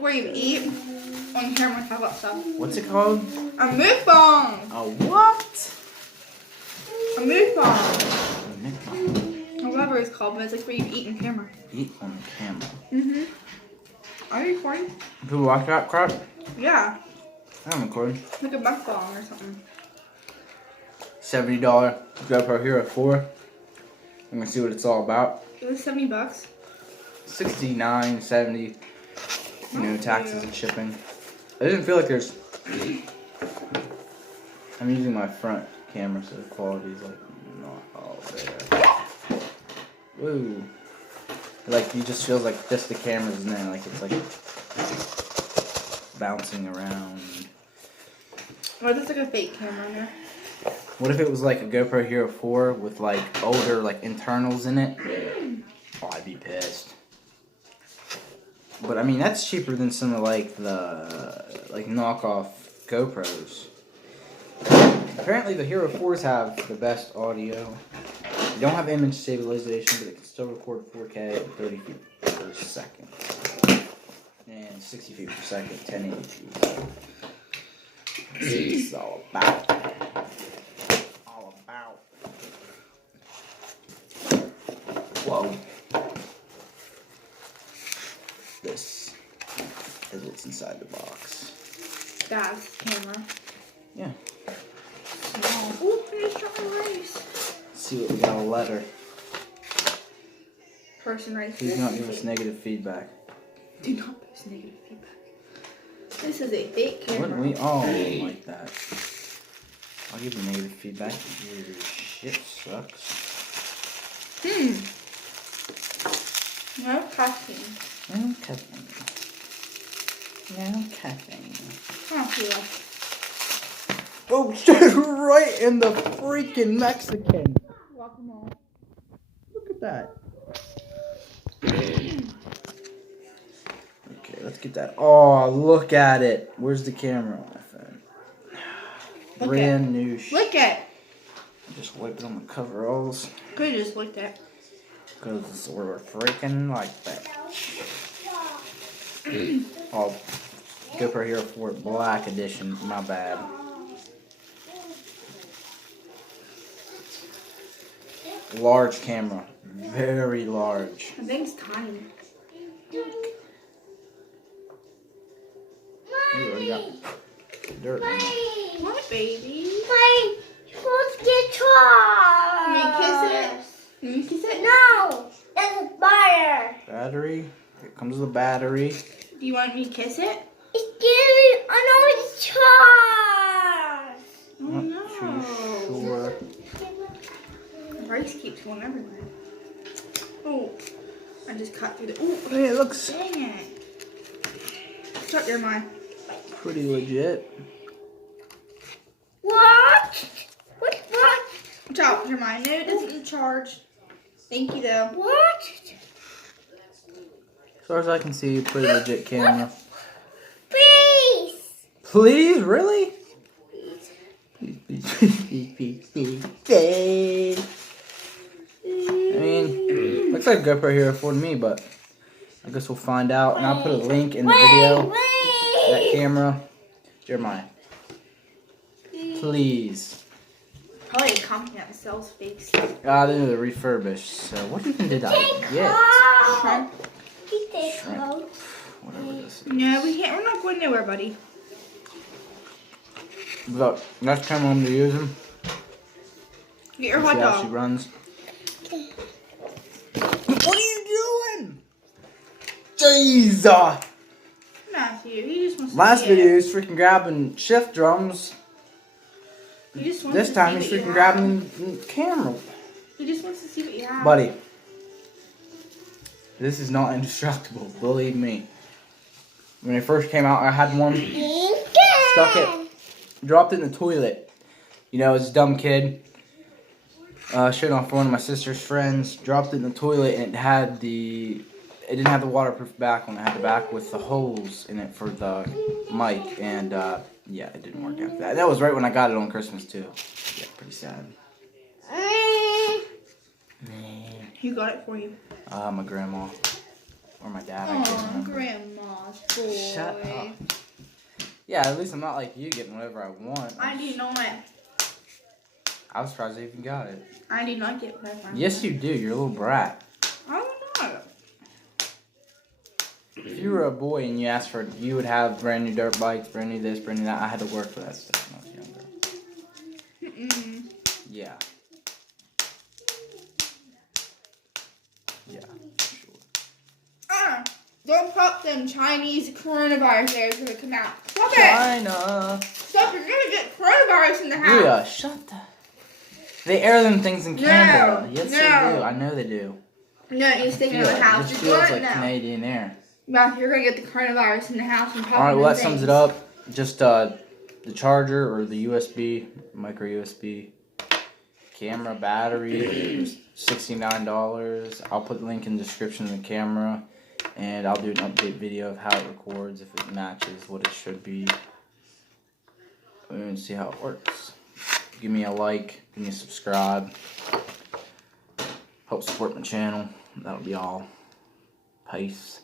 Where you eat on camera, talk about stuff. What's it called? A mukbang. A what? A mukbang. Or whatever it's called, but it's like where you eat on camera. Eat on camera. Mhm. Are you recording? People watch that crap? Yeah. I'm recording. Like a mukbang or something. $70 GoPro Hero 4. I'm gonna see what it's all about. It was $70. $69, $70. You know, taxes and shipping. I didn't feel like there's. I'm using my front camera, so the quality is like not all there. Woo. Like, you just feels like just the camera's in there, like it's like bouncing around. Or just like a fake camera in there. What if it was like a GoPro Hero 4 with like older like internals in it? Oh, I'd be pissed. But I mean, that's cheaper than some of like the knockoff GoPros. Apparently the Hero 4s have the best audio. They don't have image stabilization, but it can still record 4K at 30 feet per second. And 60 feet per second, 1080p. So let's see what it's all about. All about. Whoa. This is what's inside the box. That's camera. Yeah. Small. Ooh, I just dropped my rice. Let's see what we got. A letter. Person right Please here. do not give us negative feedback. Do not post negative feedback. This is a fake camera. Wouldn't we all like that? I'll give you negative feedback. Your shit sucks. No cussing. No cussing. No cussing. Oh, yeah. Oh shit! Right in the freaking Mexican. Guacamole. Look at that. Okay, let's get that. Oh, look at it. Where's the camera on my phone? Brand new shit. Look at. Just wipe it on the coveralls. Could have just looked at. Because we're freaking like that. Oh, GoPro Hero 4 Black Edition. My bad. Large camera. Very large. I think it's tiny. You already got dirt in it. What, baby? Let's get try. Let me kiss it. Let me kiss it. No, that's butter. Battery. Here comes the battery. Do you want me to kiss it? It's getting. I know it's charged. Oh, Not too sure. The rice keeps going everywhere. Oh, I just cut through the. Ooh, Hey, it looks dang it. Shut your mind. pretty legit. What? What? Watch out, your mind. No, it doesn't charge. Thank you, though. What? As far as I can see, pretty legit camera. Please. Please, really? Please. I mean, looks like a GoPro Hero 4 to me, but I guess we'll find out. And I'll put a link in the video. That camera. Jeremiah. Please. Probably a company that sells fake stuff. Ah, they're the refurbished. So what even did I get? Shrimp. Shrimp. Whatever this is. No, we can't. We're not going nowhere, buddy. But that's kind of I'm gonna use them. Get your hot See how she dog. runs. What are you doing? Jeez. Matthew, he just wants to Last see video, it. he's freaking grabbing shift drums. He just wants This to time see he's what you freaking have. grabbing the camera. He just wants to see what you have. Buddy, this is not indestructible. Believe me. When it first came out, I had one. Stuck it. Dropped it in the toilet. You know, as a dumb kid. Showed off for one of my sister's friends. Dropped it in the toilet and it didn't have the waterproof back one. It had the back with the holes in it for the mic. And yeah, it didn't work after that. That was right when I got it on Christmas too. Yeah, pretty sad. Who got it for you? My grandma. Or my dad, I can't Oh, remember. grandma's boy. Shut up. Yeah, at least I'm not like you getting whatever I want. I do not. I was surprised I even got it. I do not get whatever I Yes, want. you do. You're a little brat. I don't know. If you were a boy and you asked for it, you would have brand new dirt bikes, brand new this, brand new that. I had to work for that stuff when I was younger. Mm-mm. Yeah. Yeah, for sure. Don't pop them Chinese coronavirus airs gonna come out. Stop it! China. Stop, you're gonna get coronavirus in the house. Julia, shut the... They air them things in Canada. Yes, no. they do. I know they do. No, you're staying in Feel the it. house. It just You're feels doing like it now. Canadian air. Yeah, you're gonna get the coronavirus in the house and pop Alright, well them that sums things. it up. Just the charger or the USB, micro USB, camera, battery, $69. I'll put the link in the description of the camera, and I'll do an update video of how it records, if it matches what it should be, and see how it works. Give me a like, give me a subscribe, help support my channel. That'll be all. Peace.